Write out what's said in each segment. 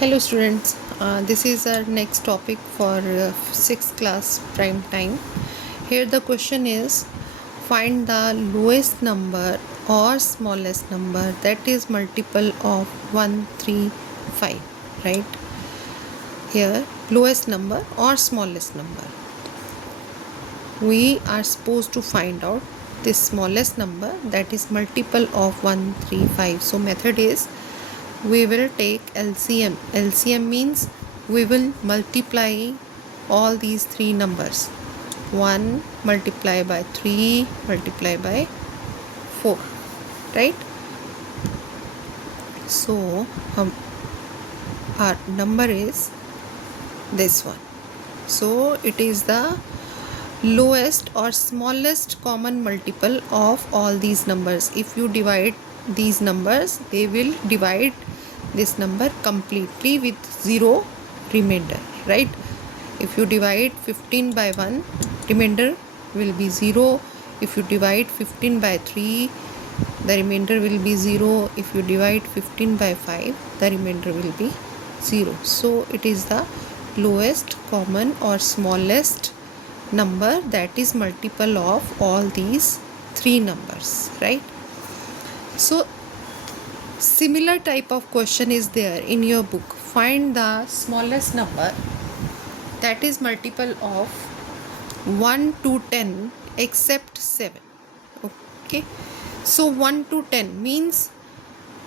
Hello students, this is our next topic for 6th class prime time. Here the question is, find the lowest number or smallest number that is multiple of 135, right? Here lowest number or smallest number. We are supposed to find out the smallest number that is multiple of 135. So method is, we will take LCM. LCM means we will multiply all these three numbers. 1 multiply by 3 multiply by 4, right? So our number is this one. So it is the lowest or smallest common multiple of all these numbers. If you divide these numbers, they will divide this number completely with 0 remainder, right? If you divide 15 by 1, remainder will be 0. If you divide 15 by 3, the remainder will be 0. If you divide 15 by 5, the remainder will be 0. So it is the lowest common or smallest number that is multiple of all these three numbers, right? So similar type of question is there in your book. Find the smallest number that is multiple of 1 to 10 except 7. Okay, so 1 to 10 means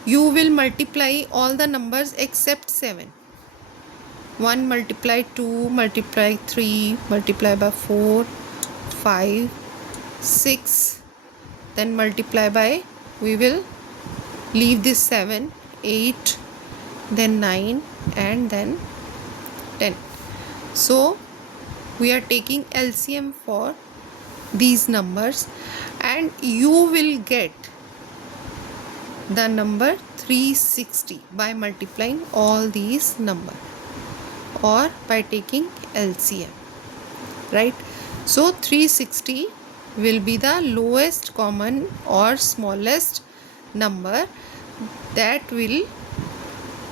you will multiply all the numbers except 7. 1 multiply 2 multiply 3 multiply by 4 5 6, then multiply by, we will leave this 7 8, then 9, and then 10. So we are taking LCM for these numbers and you will get the number 360 by multiplying all these numbers or by taking LCM, right? So 360 will be the lowest common or smallest number that will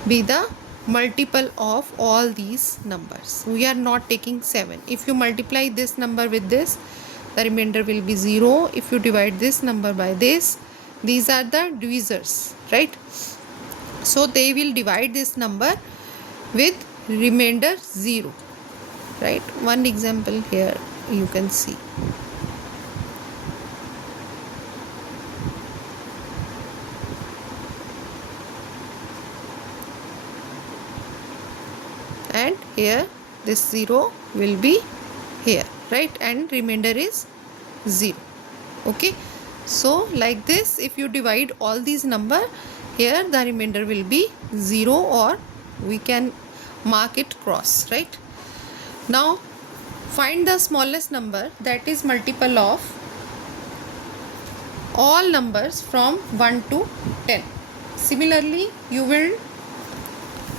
be the multiple of all these numbers. We are not taking 7. If you multiply this number with this, the remainder will be 0. If you divide this number by this, these are the divisors, right? So they will divide this number with remainder 0, right? One example here you can see. And here this 0 will be here, right? And remainder is 0. Okay, so like this, if you divide all these number, here the remainder will be 0, or we can mark it cross, right? Now find the smallest number that is multiple of all numbers from 1 to 10. Similarly, you will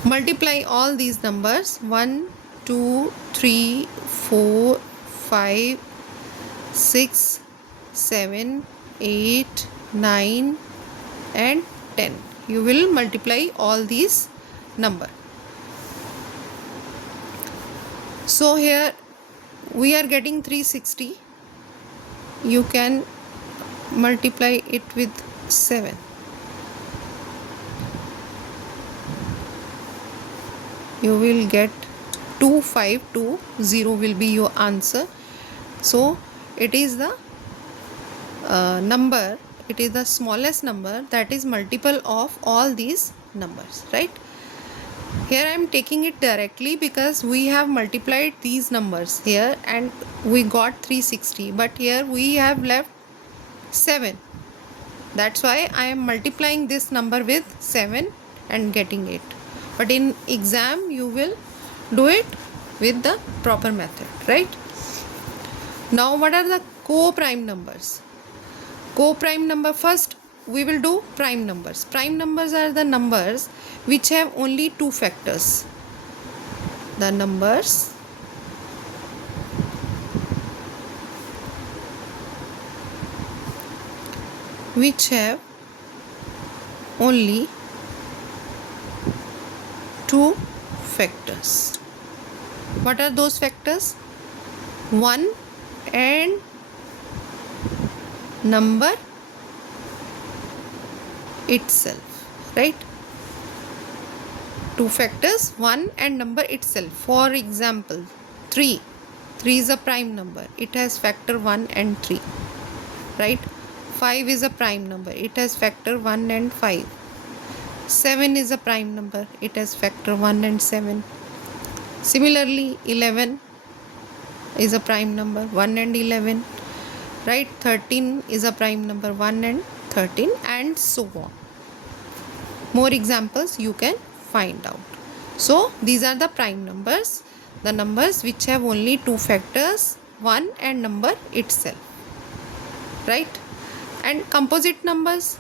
multiply all these numbers 1 2 3 4 5 6 7 8 9 and 10. You will multiply all these number. So here we are getting 360. You can multiply it with 7. You will get 2520 will be your answer. So it is the number, it is the smallest number that is multiple of all these numbers, right? Here I am taking it directly because we have multiplied these numbers here and we got 360, but here we have left 7. That's why I am multiplying this number with 7 and getting it. But in exam you will do it with the proper method, right? Now what are the co-prime numbers? Co-prime number, first we will do prime numbers. Prime numbers are the numbers which have only two factors. The numbers which have only two factors. What are those factors? 1 and number itself, right? Two factors, 1 and number itself. For example, 3. 3 is a prime number. It has factor 1 and 3, right? 5 is a prime number. It has factor 1 and 5. 7 is a prime number. It has factor 1 and 7. Similarly, 11 is a prime number, 1 and 11, right? 13 is a prime number, 1 and 13, and so on. More examples you can find out. So these are the prime numbers, the numbers which have only two factors, 1 and number itself, right? And composite numbers,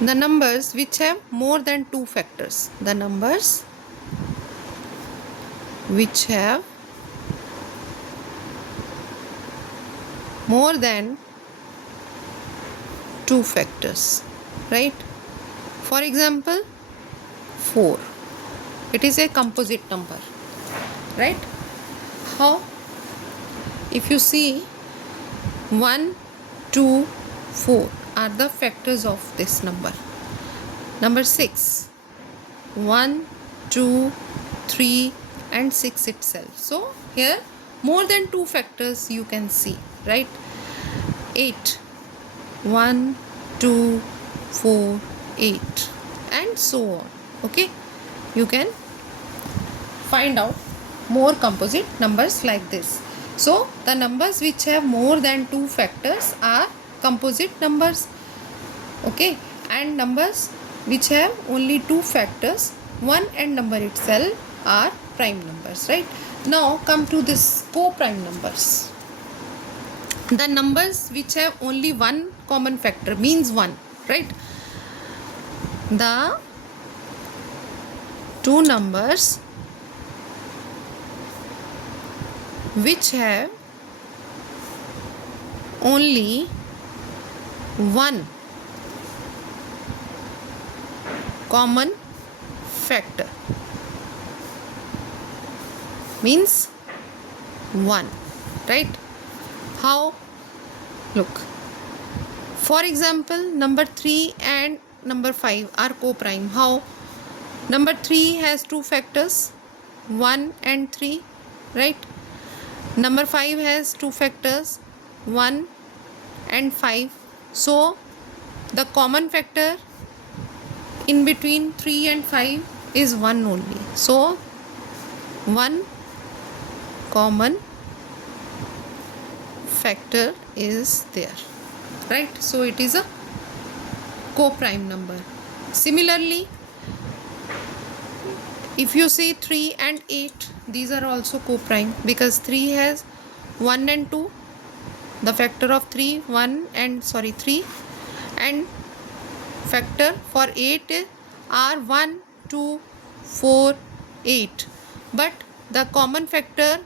the numbers which have more than two factors, the numbers which have more than two factors, right? For example, 4. It is a composite number, right? How? If you see, 1, 2, 4 are the factors of this number. Number 6, 1, 2, 3 and 6 itself. So here more than two factors you can see, right? 8, 1, 2, 4, 8 and so on. Okay, you can find out more composite numbers like this. So the numbers which have more than two factors are composite numbers, okay, and numbers which have only two factors, 1 and number itself, are prime numbers, right? Now come to this co-prime numbers. The numbers which have only one common factor, means 1, right? The two numbers which have only one common factor means 1, right? How? Look, for example, number 3 and number 5 are co-prime. How? Number 3 has two factors, 1 and 3, right? Number 5 has two factors, 1 and 5. So the common factor in between 3 and 5 is 1 only. So 1 common factor is there, right? So it is a co-prime number. Similarly, if you say 3 and 8, these are also co-prime because 3 has 1 and 2, the factor of 3 and factor for 8 are 1, 2, 4, 8, but the common factor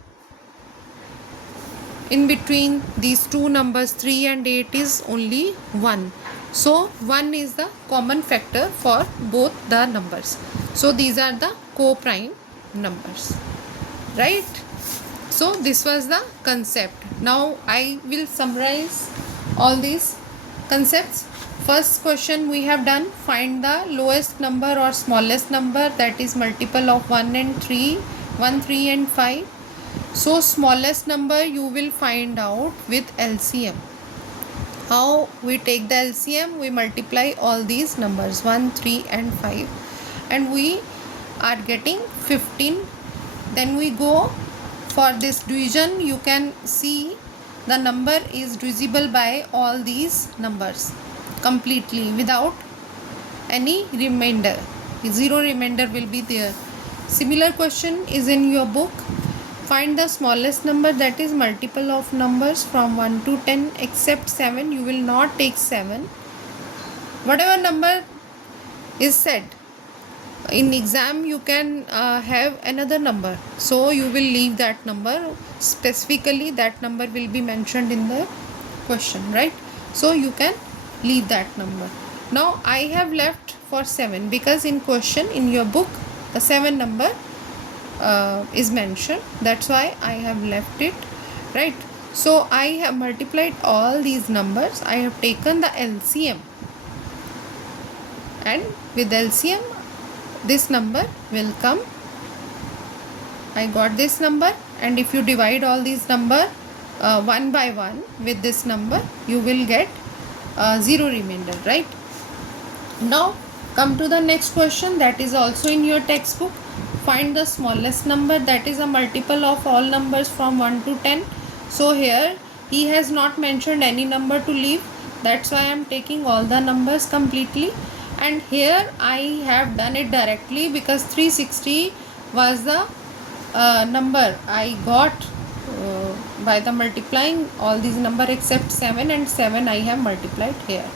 in between these two numbers 3 and 8 is only 1. So 1 is the common factor for both the numbers. So these are the co-prime numbers, right? So this was the concept. Now I will summarize all these concepts. First question we have done, find the lowest number or smallest number that is multiple of 1 and 3, 1, 3 and 5. So smallest number you will find out with LCM. How we take the LCM? We multiply all these numbers 1, 3 and 5 and we are getting 15. Then we go for this division. You can see the number is divisible by all these numbers completely without any remainder. Zero remainder will be there. Similar question is in your book. Find the smallest number that is multiple of numbers from 1 to 10 except 7. You will not take 7. Whatever number is said in exam, you can have another number. So you will leave that number. Specifically that number will be mentioned in the question, right? So you can leave that number. Now I have left for 7, because in question in your book the 7 number is mentioned. That's why I have left it, right? So I have multiplied all these numbers. I have taken the LCM, and with LCM this number will come. I got this number, and if you divide all these number one by one with this number, you will get 0 remainder, right? Now come to the next question, that is also in your textbook. Find the smallest number that is a multiple of all numbers from 1 to 10. So here he has not mentioned any number to leave, that's why I am taking all the numbers completely. And here I have done it directly because 360 was the number I got by the multiplying all these number except 7, and 7 I have multiplied here.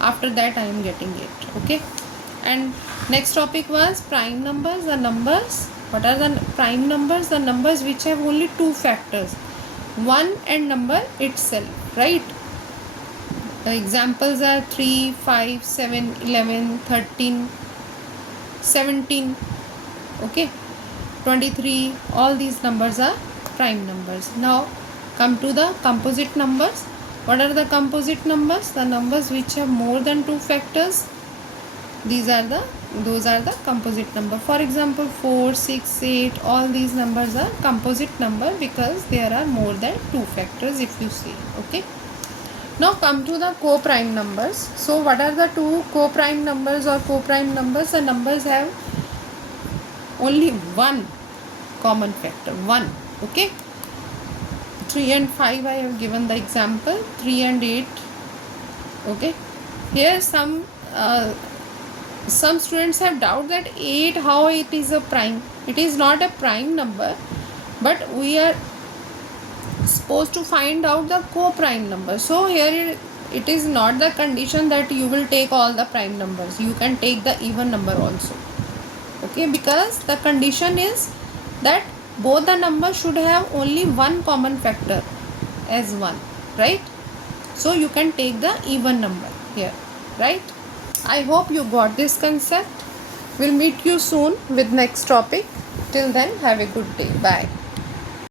After that I am getting it. Okay. And next topic was prime numbers. The numbers, what are the prime numbers? The numbers which have only two factors, 1 and number itself, right? The examples are 3, 5, 7, 11, 13, 17, okay, 23. All these numbers are prime numbers. Now come to the composite numbers. What are the composite numbers? The numbers which have more than two factors. Those are the composite number. For example, 4, 6, 8, all these numbers are composite number because there are more than two factors if you see. Okay. Now come to the co-prime numbers. So what are the two co-prime numbers or co-prime numbers? The numbers have only one common factor, 1. Okay. 3 and 5 I have given the example, 3 and 8. Okay. Here some students have doubt that 8, how it is a prime. It is not a prime number, but we are supposed to find out the co-prime number. So here it is not the condition that you will take all the prime numbers. You can take the even number also. Okay, because the condition is that both the numbers should have only one common factor as 1, right? So you can take the even number here, right? I hope you got this concept. We'll meet you soon with next topic. Till then, have a good day. Bye.